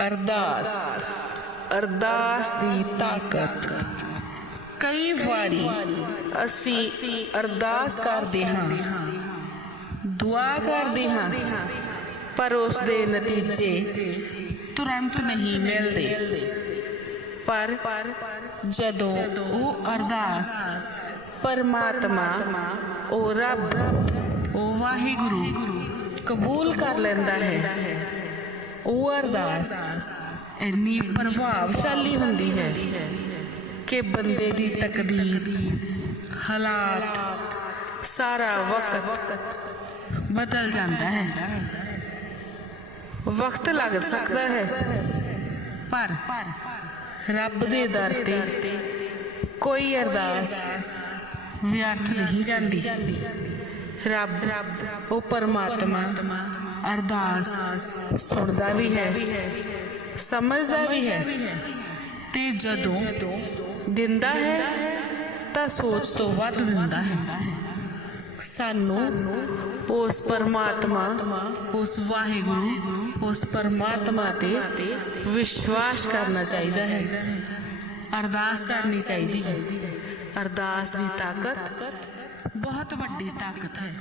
ਅਰਦਾਸ। ਅਰਦਾਸ ਦੀ ਤਾਕਤ। ਕਈ ਵਾਰੀ ਅਸੀਂ ਅਰਦਾਸ ਕਰਦੇ ਹਾਂ, ਦੁਆ ਕਰਦੇ ਹਾਂ, ਪਰ ਉਸ ਦੇ ਨਤੀਜੇ ਤੁਰੰਤ ਨਹੀਂ ਮਿਲਦੇ। ਪਰ ਜਦੋਂ ਉਹ ਅਰਦਾਸ ਪਰਮਾਤਮਾ, ਉਹ ਰੱਬ, ਉਹ ਵਾਹਿਗੁਰੂ ਕਬੂਲ ਕਰ ਲੈਂਦਾ ਹੈ ਉਹ ਅਰਦਾਸ ਇੰਨੀ ਪ੍ਰਭਾਵਸ਼ਾਲੀ ਹੁੰਦੀ ਹੈ ਕਿ ਬੰਦੇ ਦੀ ਤਕਦੀਰ, ਹਾਲਾਤ ਸਾਰਾ ਵਕਤ ਬਦਲ ਜਾਂਦਾ ਹੈ। ਵਕਤ ਲੱਗ ਸਕਦਾ ਹੈ, ਪਰ ਰੱਬ ਦੇ ਦਰ ਤੇ ਕੋਈ ਅਰਦਾਸ ਵਿਅਰਥ ਨਹੀਂ ਜਾਂਦੀ। ਰੱਬ, ਉਹ ਪਰਮਾਤਮਾ ਅਰਦਾਸ ਸੁਣਦਾ ਵੀ ਹੈ ਸਮਝਦਾ ਵੀ ਹੈ ਤੇ ਜਦੋਂ ਦਿੰਦਾ ਹੈ ਤਾਂ ਸੋਚ ਤੋਂ ਵੱਧ ਦਿੰਦਾ ਹੈ ਸਾਨੂੰ ਉਸ ਪਰਮਾਤਮਾ ਉਸ ਵਾਹਿਗੁਰੂ ਉਸ ਪਰਮਾਤਮਾ ਤੇ ਵਿਸ਼ਵਾਸ ਕਰਨਾ ਚਾਹੀਦਾ ਹੈ ਅਰਦਾਸ ਕਰਨੀ ਚਾਹੀਦੀ ਹੈ ਅਰਦਾਸ ਦੀ ਤਾਕਤ ਬਹੁਤ ਵੱਡੀ ਤਾਕਤ ਹੈ